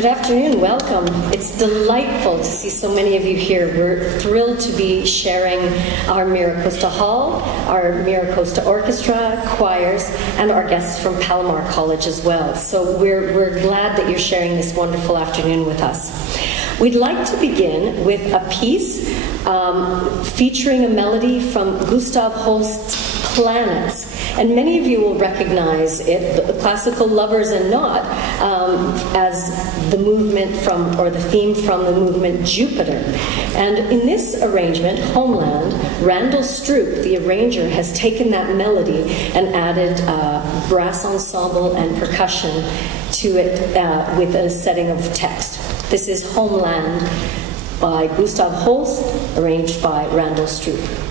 Good afternoon, welcome. It's delightful to see so many of you here. We're thrilled to be sharing our Miracosta Hall, our Miracosta Orchestra, choirs, and our guests from Palomar College as well. So we're glad that you're sharing this wonderful afternoon with us. We'd like to begin with a piece featuring a melody from Gustav Holst's Planets. And many of you will recognize it, the classical lovers and not, as the movement from, or the theme from the movement Jupiter. And in this arrangement, Homeland, Randall Stroop, the arranger, has taken that melody and added brass ensemble and percussion to it with a setting of text. This is Homeland by Gustav Holst, arranged by Randall Stroop.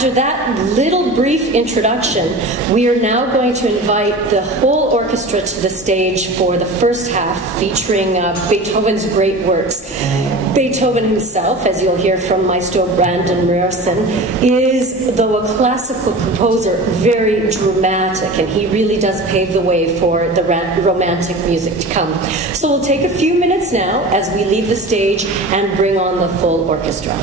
After that little brief introduction, we are now going to invite the whole orchestra to the stage for the first half, featuring Beethoven's great works. Beethoven himself, as you'll hear from Maestro Brandon Murison, is, though a classical composer, very dramatic, and he really does pave the way for the romantic music to come. So we'll take a few minutes now as we leave the stage and bring on the full orchestra.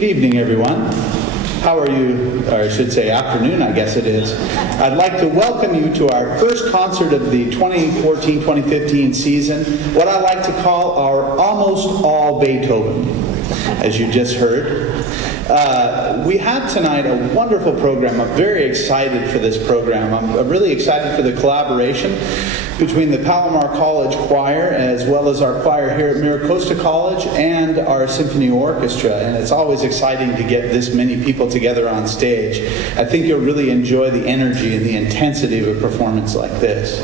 Good evening, everyone. How are you? Or I should say afternoon, I guess it is. I'd like to welcome you to our first concert of the 2014-2015 season, what I like to call our Almost All Beethoven, as you just heard. We have tonight a wonderful program. I'm very excited for this program. I'm really excited for the collaboration between the Palomar College Choir as well as our choir here at Miracosta College and our symphony orchestra. And it's always exciting to get this many people together on stage. I think you'll really enjoy the energy and the intensity of a performance like this.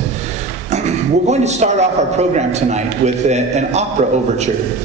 We're going to start off our program tonight with an opera overture.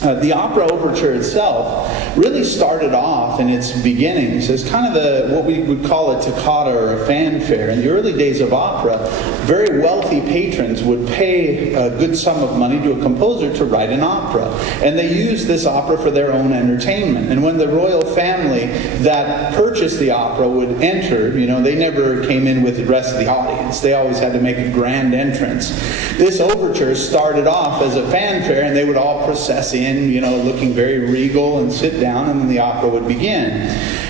The opera overture itself really started off in its beginnings as kind of what we would call a toccata or a fanfare. In the early days of opera, very wealthy patrons would pay a good sum of money to a composer to write an opera. And they used this opera for their own entertainment. And when the royal family that purchased the opera would enter, they never came in with the rest of the audience. They always had to make a grand entrance. This overture started off as a fanfare, and they would all process in, looking very regal, and sit down, and then the opera would begin.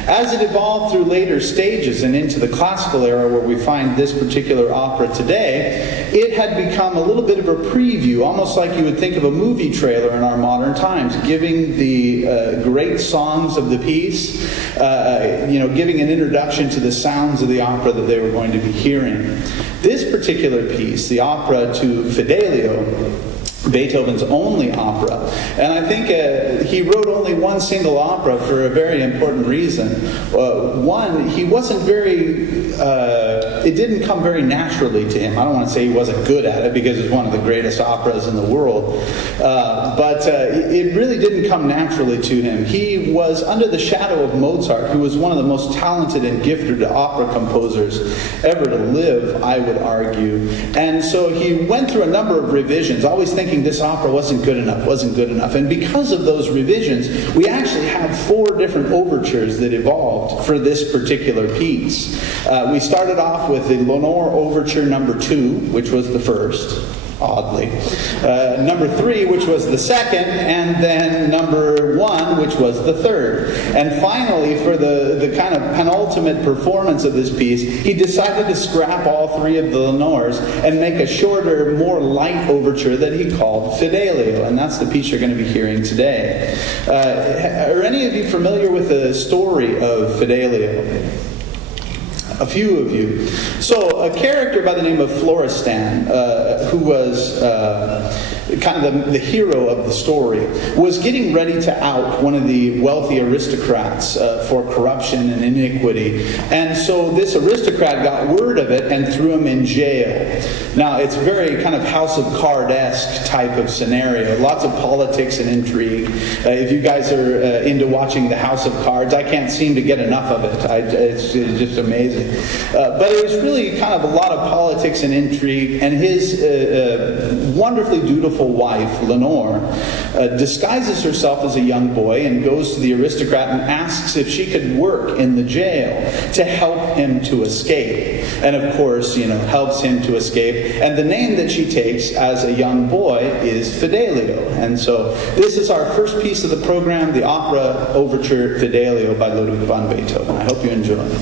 As it evolved through later stages and into the classical era where we find this particular opera today, it had become a little bit of a preview, almost like you would think of a movie trailer in our modern times, giving the great songs of the piece, giving an introduction to the sounds of the opera that they were going to be hearing. This particular piece, the opera to Fidelio, Beethoven's only opera. And I think he wrote only one single opera for a very important reason. One, he wasn't it didn't come very naturally to him. I don't want to say he wasn't good at it, because it's one of the greatest operas in the world. But it really didn't come naturally to him. He was under the shadow of Mozart, who was one of the most talented and gifted opera composers ever to live, I would argue. And so he went through a number of revisions, always thinking this opera wasn't good enough. And because of those revisions, we actually have 4 different overtures that evolved for this particular piece. We started off with the Lenore Overture number 2, which was the first, oddly. Number 3, which was the second, and then number 1, which was the third. And finally, for the kind of penultimate performance of this piece, he decided to scrap all 3 of the Lenores and make a shorter, more light overture that he called Fidelio. And that's the piece you're going to be hearing today. Are any of you familiar with the story of Fidelio? A few of you. So a character by the name of Florestan, who was kind of the hero of the story, was getting ready to out one of the wealthy aristocrats for corruption and iniquity. And so this aristocrat got word of it and threw him in jail. Now, it's very kind of House of Card-esque type of scenario. Lots of politics and intrigue. If you guys are into watching the House of Cards, I can't seem to get enough of it. It's just amazing. But it was really kind of a lot of politics and intrigue, and his wonderfully dutiful wife, Lenore, disguises herself as a young boy and goes to the aristocrat and asks if she could work in the jail to help him to escape. And of course, helps him to escape. And the name that she takes as a young boy is Fidelio. And so this is our first piece of the program, the opera overture Fidelio by Ludwig van Beethoven. I hope you enjoy it.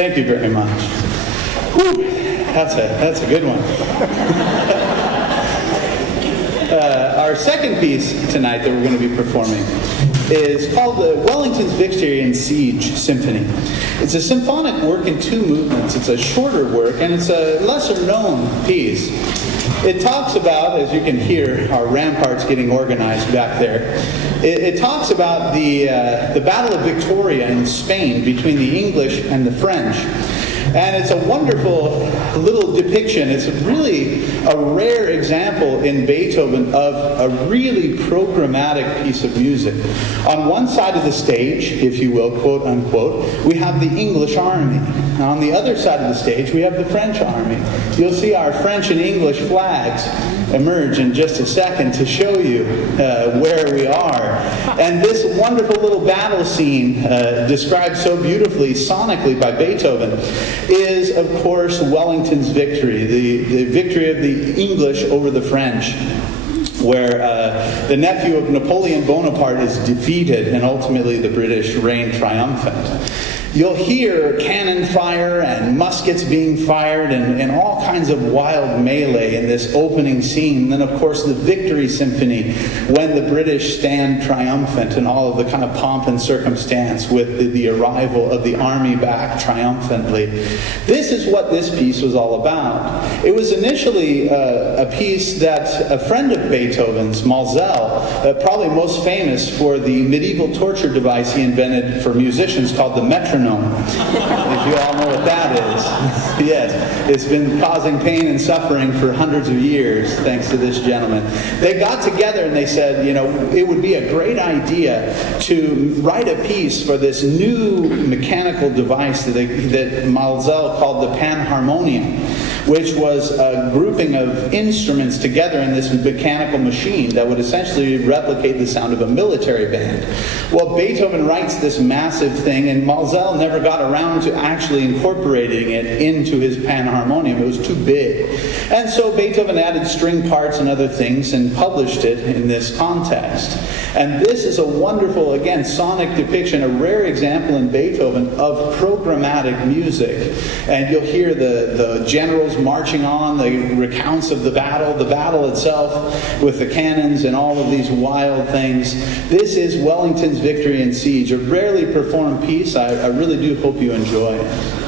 Thank you very much. Whew, that's a good one. Our second piece tonight that we're going to be performing is called the Wellington's Victory and Siege Symphony. It's a symphonic work in 2 movements. It's a shorter work, and it's a lesser-known piece. It talks about, as you can hear, our ramparts getting organized back there. It talks about the Battle of Victoria in Spain between the English and the French. And it's a wonderful little depiction. It's really a rare example in Beethoven of a really programmatic piece of music. On one side of the stage, if you will, quote unquote, we have the English army. On the other side of the stage, we have the French army. You'll see our French and English flags emerge in just a second to show you where we are. And this wonderful little battle scene, described so beautifully sonically by Beethoven, is, of course, Wellington's victory, the victory of the English over the French, where the nephew of Napoleon Bonaparte is defeated and ultimately the British reign triumphant. You'll hear cannon fire and muskets being fired and all kinds of wild melee in this opening scene. And then, of course, the Victory Symphony, when the British stand triumphant and all of the kind of pomp and circumstance with the arrival of the army back triumphantly. This is what this piece was all about. It was initially a piece that a friend of Beethoven's, Maelzel, probably most famous for the medieval torture device he invented for musicians called the metronome. If you all know what that is. Yes, it's been causing pain and suffering for hundreds of years, thanks to this gentleman. They got together and they said, you know, it would be a great idea to write a piece for this new mechanical device that Maelzel called the panharmonium, which was a grouping of instruments together in this mechanical machine that would essentially replicate the sound of a military band. Well, Beethoven writes this massive thing, and Maelzel never got around to actually incorporating it into his panharmonium. It was too big. And so Beethoven added string parts and other things and published it in this context. And this is a wonderful, again, sonic depiction, a rare example in Beethoven of programmatic music. And you'll hear the generals marching on, the recounts of the battle itself with the cannons and all of these wild things. This is Wellington's Victory and Siege, a rarely performed piece. I really do hope you enjoy it.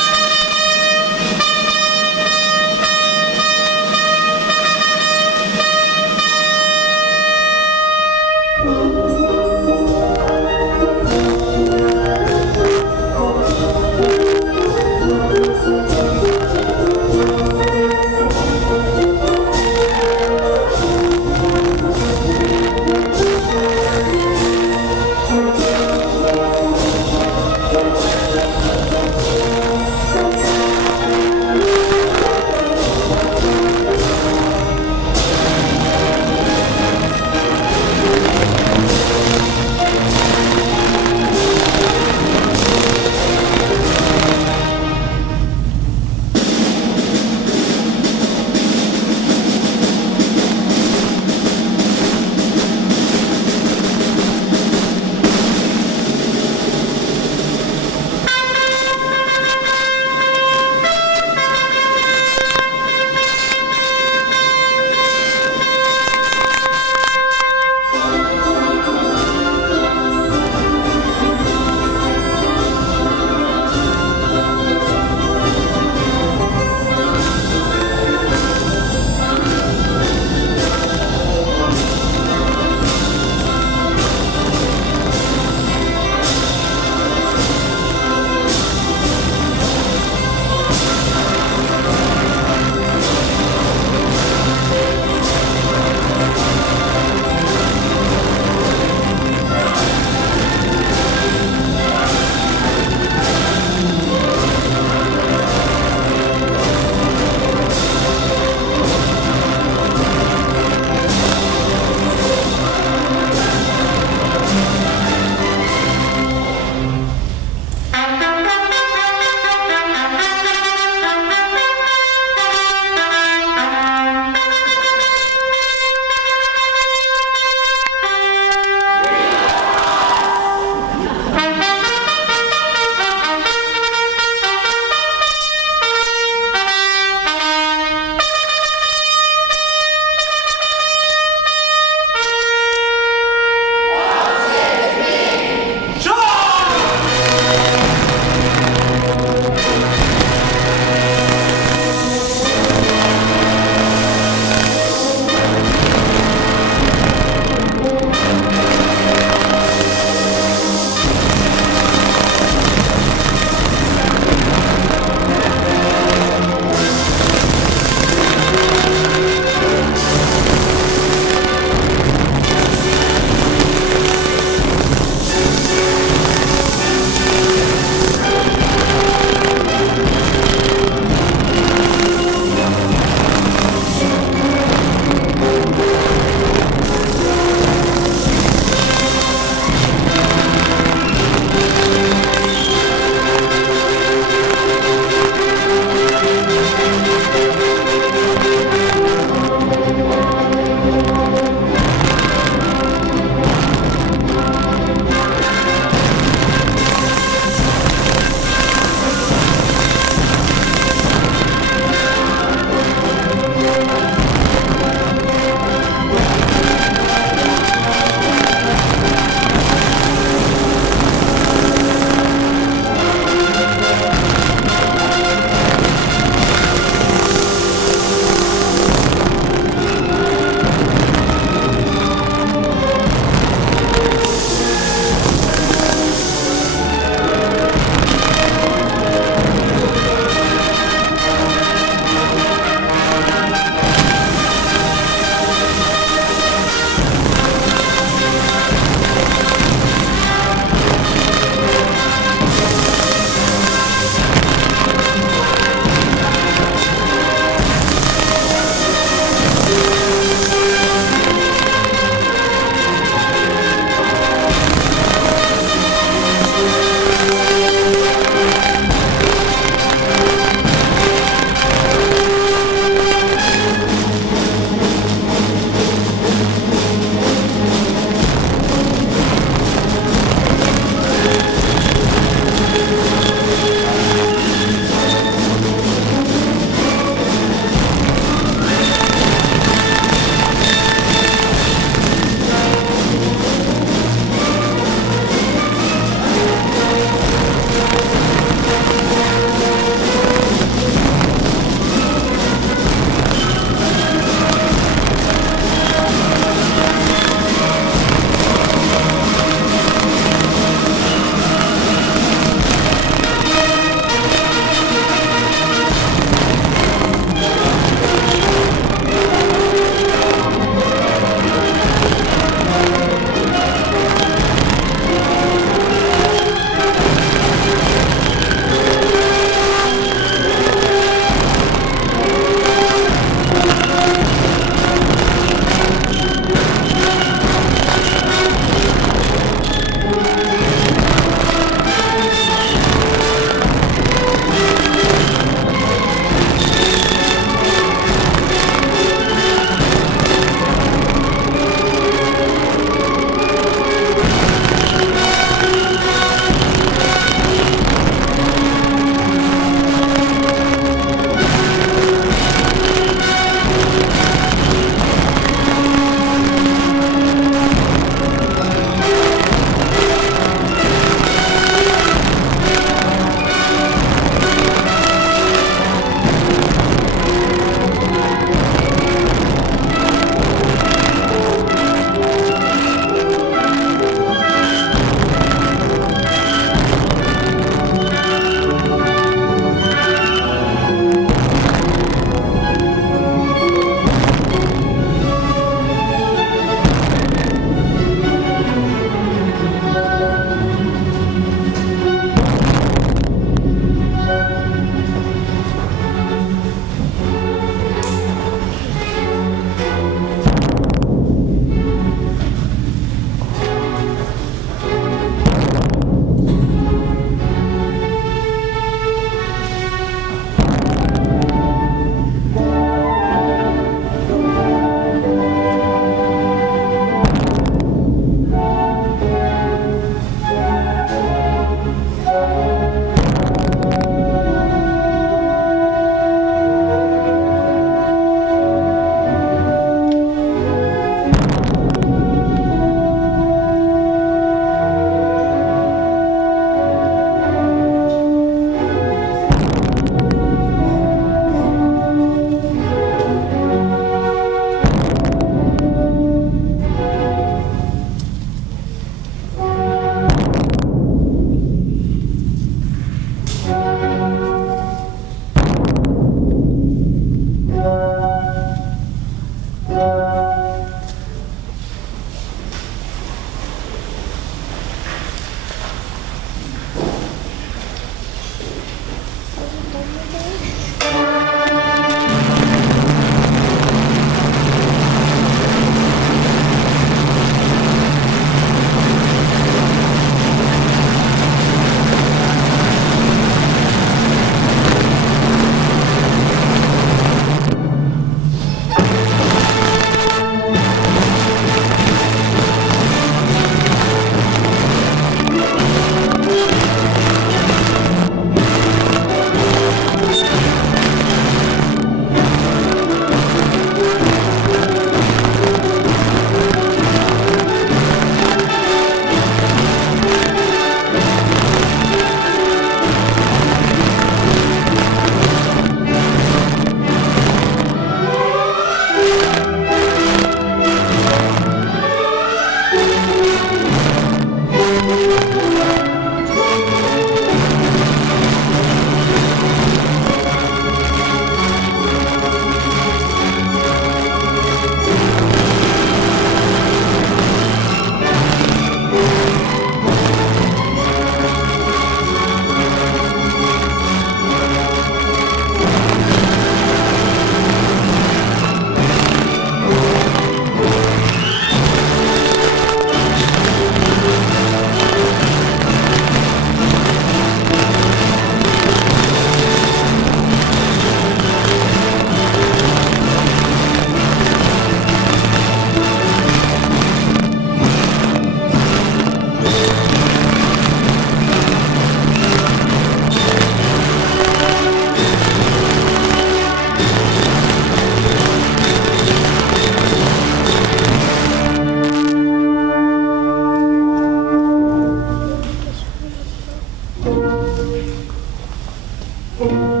Thank you.